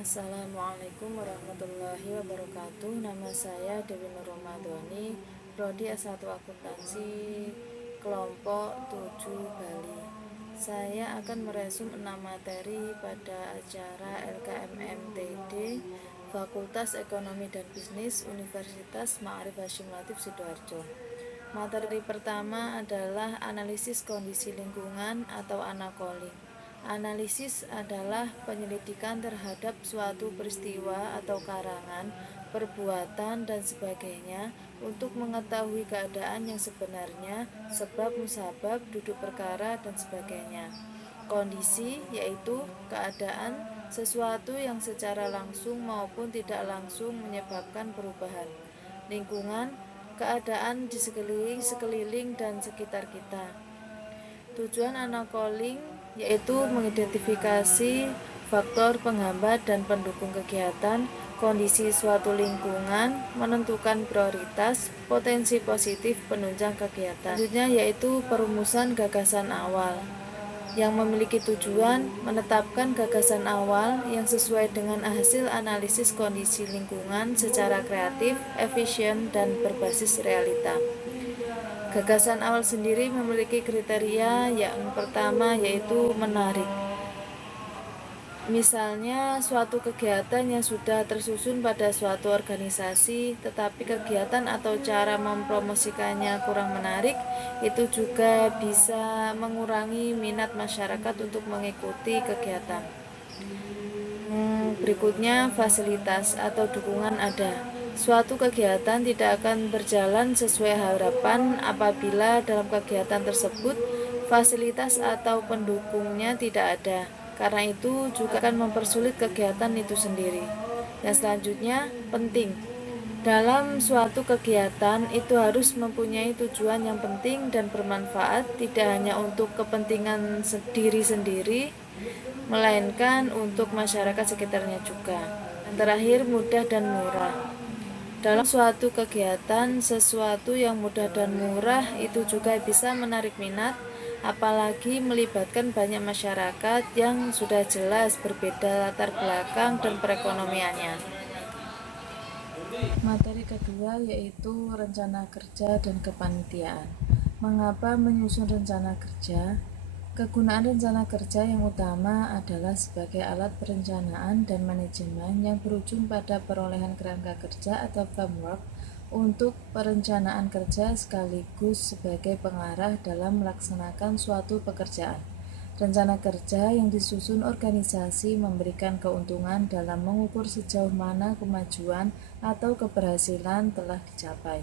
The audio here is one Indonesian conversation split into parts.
Assalamualaikum warahmatullahi wabarakatuh. Nama saya Dewi Nur Ramadhani, Prodi S1 Akuntansi, kelompok 7 Bali. Saya akan meresum 6 materi pada acara LKMMTD Fakultas Ekonomi dan Bisnis Universitas Ma'arif Hasyim Latif Sidoarjo. Materi pertama adalah analisis kondisi lingkungan atau anakoling. Analisis adalah penyelidikan terhadap suatu peristiwa atau karangan, perbuatan, dan sebagainya untuk mengetahui keadaan yang sebenarnya, sebab musabab, duduk perkara, dan sebagainya. Kondisi yaitu keadaan sesuatu yang secara langsung maupun tidak langsung menyebabkan perubahan. Lingkungan, keadaan di sekeliling dan sekitar kita. Tujuan anakoling yaitu mengidentifikasi faktor penghambat dan pendukung kegiatan, kondisi suatu lingkungan, menentukan prioritas, potensi positif penunjang kegiatan. Selanjutnya yaitu perumusan gagasan awal yang memiliki tujuan menetapkan gagasan awal yang sesuai dengan hasil analisis kondisi lingkungan secara kreatif, efisien, dan berbasis realita. Gagasan awal sendiri memiliki kriteria yang pertama yaitu menarik. Misalnya suatu kegiatan yang sudah tersusun pada suatu organisasi tetapi kegiatan atau cara mempromosikannya kurang menarik, itu juga bisa mengurangi minat masyarakat untuk mengikuti kegiatan. Berikutnya, fasilitas atau dukungan ada. Suatu kegiatan tidak akan berjalan sesuai harapan apabila dalam kegiatan tersebut fasilitas atau pendukungnya tidak ada. Karena itu juga akan mempersulit kegiatan itu sendiri. Yang selanjutnya, penting. Dalam suatu kegiatan itu harus mempunyai tujuan yang penting dan bermanfaat, tidak hanya untuk kepentingan diri sendiri, melainkan untuk masyarakat sekitarnya juga. Yang terakhir, mudah dan murah. Dalam suatu kegiatan, sesuatu yang mudah dan murah itu juga bisa menarik minat, apalagi melibatkan banyak masyarakat yang sudah jelas berbeda latar belakang dan perekonomiannya. Materi kedua yaitu rencana kerja dan kepanitiaan. Mengapa menyusun rencana kerja? Kegunaan rencana kerja yang utama adalah sebagai alat perencanaan dan manajemen yang berujung pada perolehan kerangka kerja atau framework untuk perencanaan kerja sekaligus sebagai pengarah dalam melaksanakan suatu pekerjaan. Rencana kerja yang disusun organisasi memberikan keuntungan dalam mengukur sejauh mana kemajuan atau keberhasilan telah dicapai,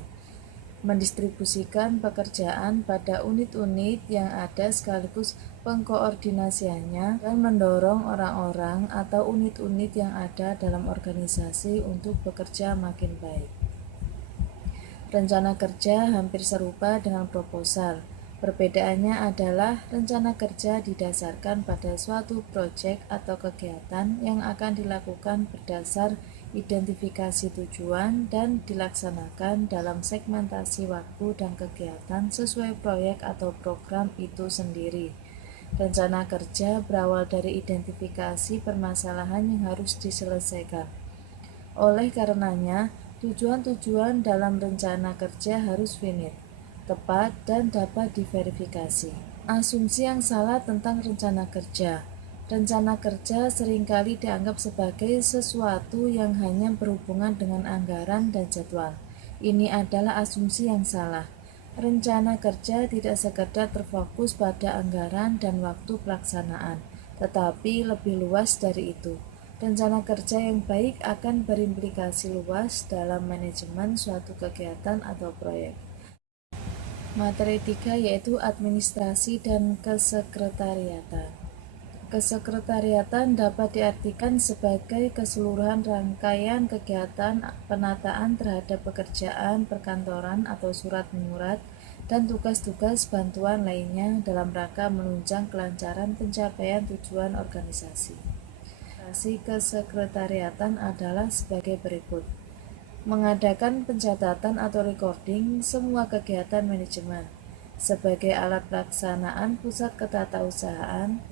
mendistribusikan pekerjaan pada unit-unit yang ada sekaligus pengkoordinasiannya, dan mendorong orang-orang atau unit-unit yang ada dalam organisasi untuk bekerja makin baik. Rencana kerja hampir serupa dengan proposal. Perbedaannya adalah rencana kerja didasarkan pada suatu proyek atau kegiatan yang akan dilakukan berdasar identifikasi tujuan dan dilaksanakan dalam segmentasi waktu dan kegiatan sesuai proyek atau program itu sendiri. Rencana kerja berawal dari identifikasi permasalahan yang harus diselesaikan. Oleh karenanya, tujuan-tujuan dalam rencana kerja harus finite, tepat, dan dapat diverifikasi. Asumsi yang salah tentang rencana kerja. Rencana kerja seringkali dianggap sebagai sesuatu yang hanya berhubungan dengan anggaran dan jadwal. Ini adalah asumsi yang salah. Rencana kerja tidak sekedar terfokus pada anggaran dan waktu pelaksanaan, tetapi lebih luas dari itu. Rencana kerja yang baik akan berimplikasi luas dalam manajemen suatu kegiatan atau proyek. Materi 3 yaitu administrasi dan kesekretariatan. Kesekretariatan dapat diartikan sebagai keseluruhan rangkaian kegiatan penataan terhadap pekerjaan perkantoran atau surat menyurat dan tugas-tugas bantuan lainnya dalam rangka menunjang kelancaran pencapaian tujuan organisasi. Kesekretariatan adalah sebagai berikut: mengadakan pencatatan atau recording semua kegiatan manajemen sebagai alat pelaksanaan pusat ketatausahaan,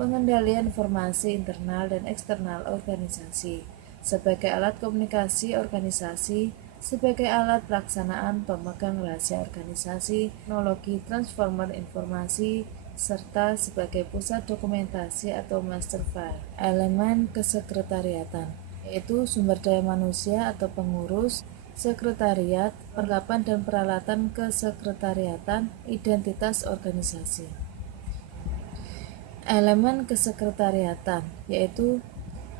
pengendalian informasi internal dan eksternal organisasi, sebagai alat komunikasi organisasi, sebagai alat pelaksanaan pemegang rahasia organisasi, teknologi transformer informasi, serta sebagai pusat dokumentasi atau master file. Elemen kesekretariatan, yaitu sumber daya manusia atau pengurus, sekretariat, perlengkapan dan peralatan kesekretariatan, identitas organisasi. Elemen kesekretariatan, yaitu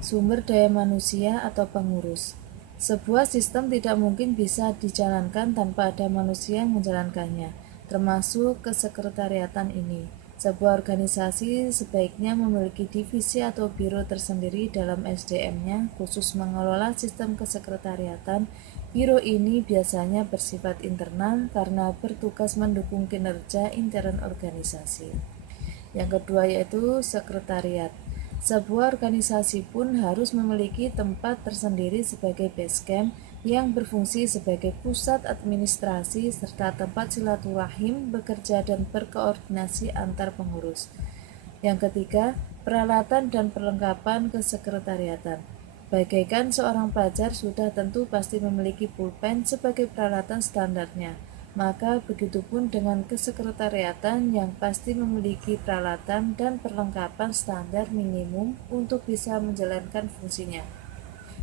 sumber daya manusia atau pengurus. Sebuah sistem tidak mungkin bisa dijalankan tanpa ada manusia yang menjalankannya, termasuk kesekretariatan ini. Sebuah organisasi sebaiknya memiliki divisi atau biro tersendiri dalam SDM-nya khusus mengelola sistem kesekretariatan. Biro ini biasanya bersifat internal karena bertugas mendukung kinerja intern organisasi. Yang kedua yaitu sekretariat. Sebuah organisasi pun harus memiliki tempat tersendiri sebagai base camp yang berfungsi sebagai pusat administrasi serta tempat silaturahim, bekerja dan berkoordinasi antar pengurus. Yang ketiga, peralatan dan perlengkapan kesekretariatan. Bagaikan seorang pelajar sudah tentu pasti memiliki pulpen sebagai peralatan standarnya. Maka begitupun dengan kesekretariatan yang pasti memiliki peralatan dan perlengkapan standar minimum untuk bisa menjalankan fungsinya.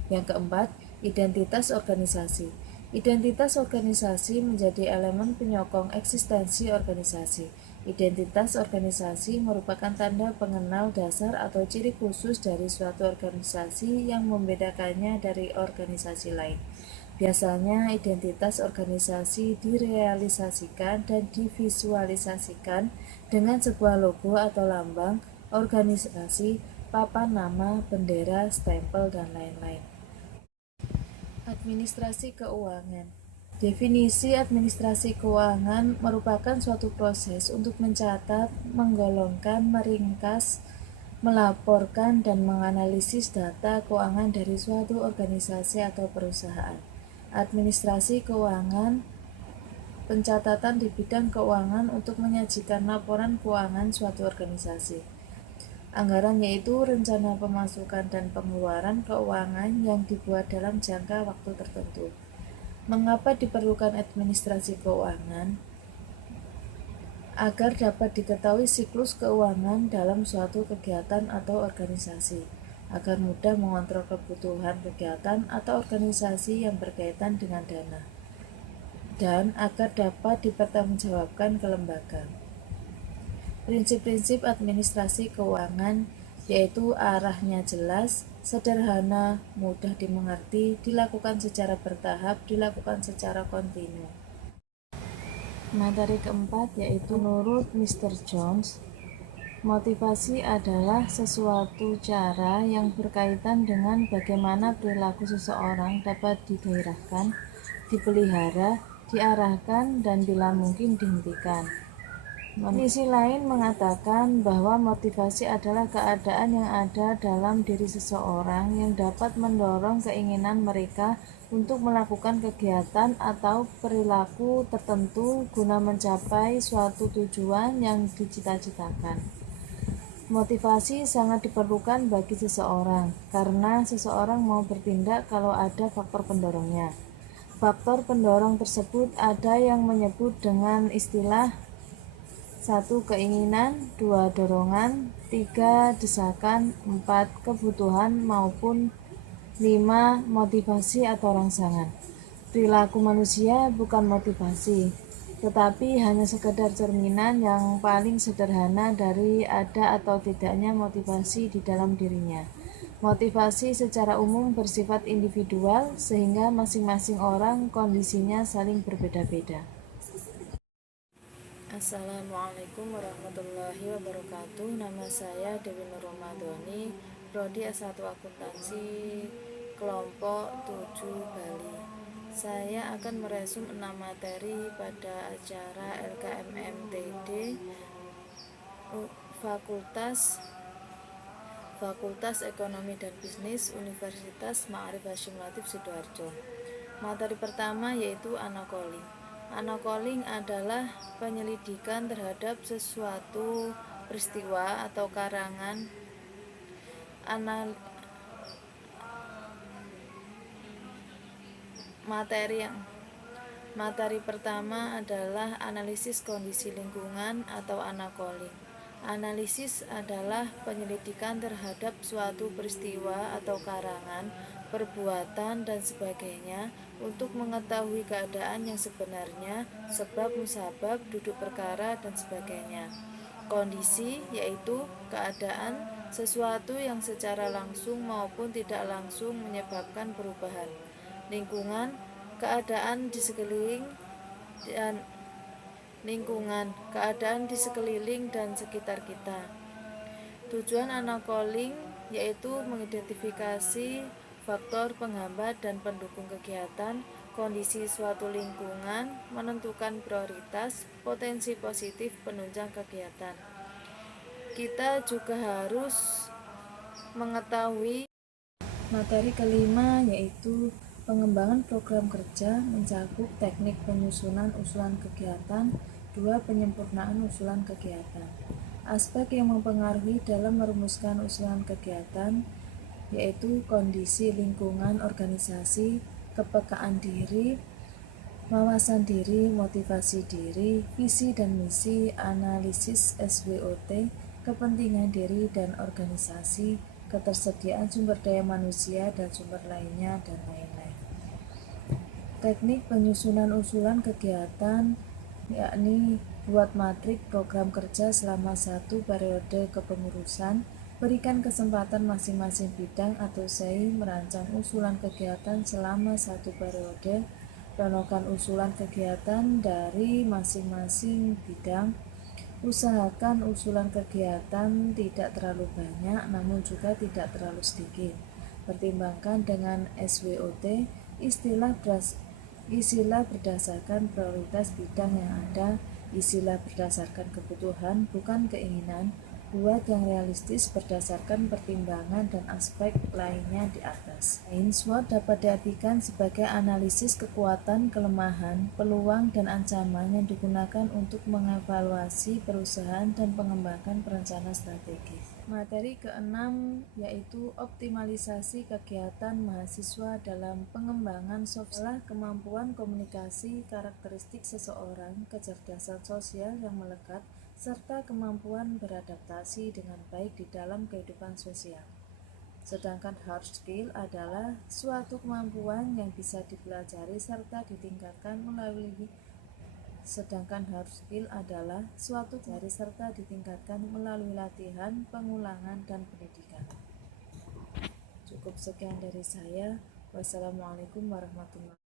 Yang keempat, identitas organisasi. Identitas organisasi menjadi elemen penyokong eksistensi organisasi. Identitas organisasi merupakan tanda pengenal dasar atau ciri khusus dari suatu organisasi yang membedakannya dari organisasi lain. Biasanya identitas organisasi direalisasikan dan divisualisasikan dengan sebuah logo atau lambang organisasi, papan nama, bendera, stempel, dan lain-lain. Administrasi keuangan. Definisi administrasi keuangan merupakan suatu proses untuk mencatat, menggolongkan, meringkas, melaporkan, dan menganalisis data keuangan dari suatu organisasi atau perusahaan. Administrasi keuangan, pencatatan di bidang keuangan untuk menyajikan laporan keuangan suatu organisasi. Anggaran yaitu rencana pemasukan dan pengeluaran keuangan yang dibuat dalam jangka waktu tertentu. Mengapa diperlukan administrasi keuangan? Agar dapat diketahui siklus keuangan dalam suatu kegiatan atau organisasi, agar mudah mengontrol kebutuhan kegiatan atau organisasi yang berkaitan dengan dana, dan agar dapat dipertanggungjawabkan ke lembaga. Prinsip-prinsip administrasi keuangan yaitu arahnya jelas, sederhana, mudah dimengerti, dilakukan secara bertahap, dilakukan secara kontinu. Materi keempat yaitu menurut Mr. Jones, motivasi adalah sesuatu cara yang berkaitan dengan bagaimana perilaku seseorang dapat digairahkan, dipelihara, diarahkan, dan bila mungkin dihentikan. Definisi lain mengatakan bahwa motivasi adalah keadaan yang ada dalam diri seseorang yang dapat mendorong keinginan mereka untuk melakukan kegiatan atau perilaku tertentu guna mencapai suatu tujuan yang dicita-citakan. Motivasi sangat diperlukan bagi seseorang karena seseorang mau bertindak kalau ada faktor pendorongnya. Faktor pendorong tersebut ada yang menyebut dengan istilah 1. Keinginan, 2. Dorongan, 3. Desakan, 4. Kebutuhan, maupun 5. Motivasi atau rangsangan. Perilaku manusia bukan motivasi, tetapi hanya sekedar cerminan yang paling sederhana dari ada atau tidaknya motivasi di dalam dirinya. Motivasi secara umum bersifat individual, sehingga masing-masing orang kondisinya saling berbeda-beda. Assalamualaikum warahmatullahi wabarakatuh. Nama saya Dewi Nur Romadhoni, Prodi S1 Akuntansi, kelompok 7 Bali. Saya akan meresum 6 materi pada acara LKMMTD Fakultas Ekonomi dan Bisnis Universitas Ma'arif Hasyim Latif Sidoarjo. Materi pertama yaitu anakoli. Uncalling adalah penyelidikan terhadap sesuatu peristiwa atau karangan. Materi pertama adalah analisis kondisi lingkungan atau uncalling. Analisis adalah penyelidikan terhadap suatu peristiwa atau karangan, perbuatan, dan sebagainya untuk mengetahui keadaan yang sebenarnya, sebab musabab, duduk perkara, dan sebagainya. Kondisi yaitu keadaan sesuatu yang secara langsung maupun tidak langsung menyebabkan perubahan. Lingkungan, keadaan di sekeliling dan sekitar kita. Tujuan uncalling yaitu mengidentifikasi faktor penghambat dan pendukung kegiatan, kondisi suatu lingkungan, menentukan prioritas, potensi positif penunjang kegiatan. Kita juga harus mengetahui materi kelima yaitu pengembangan program kerja mencakup teknik penyusunan usulan kegiatan, 2. Penyempurnaan usulan kegiatan. Aspek yang mempengaruhi dalam merumuskan usulan kegiatan yaitu kondisi lingkungan organisasi, kepekaan diri, wawasan diri, motivasi diri, visi dan misi, analisis SWOT, kepentingan diri dan organisasi, ketersediaan sumber daya manusia dan sumber lainnya, dan lain-lain. Teknik penyusunan usulan kegiatan yakni buat matrik program kerja selama 1 periode kepengurusan, berikan kesempatan masing-masing bidang atau SEI merancang usulan kegiatan selama 1 periode, ranokan usulan kegiatan dari masing-masing bidang, usahakan usulan kegiatan tidak terlalu banyak namun juga tidak terlalu sedikit, pertimbangkan dengan SWOT, isilah berdasarkan prioritas bidang yang ada, isilah berdasarkan kebutuhan bukan keinginan, buat yang realistis berdasarkan pertimbangan dan aspek lainnya di atas. SWOT dapat diartikan sebagai analisis kekuatan, kelemahan, peluang, dan ancaman yang digunakan untuk mengevaluasi perusahaan dan mengembangkan perencanaan strategis. Materi keenam yaitu optimalisasi kegiatan mahasiswa dalam pengembangan soft skill, kemampuan komunikasi, karakteristik seseorang, kecerdasan sosial yang melekat, serta kemampuan beradaptasi dengan baik di dalam kehidupan sosial. Sedangkan hard skill adalah suatu kemampuan yang bisa dipelajari serta ditingkatkan melalui latihan, pengulangan, dan pendidikan. Cukup sekian dari saya. Wassalamualaikum warahmatullahi wabarakatuh.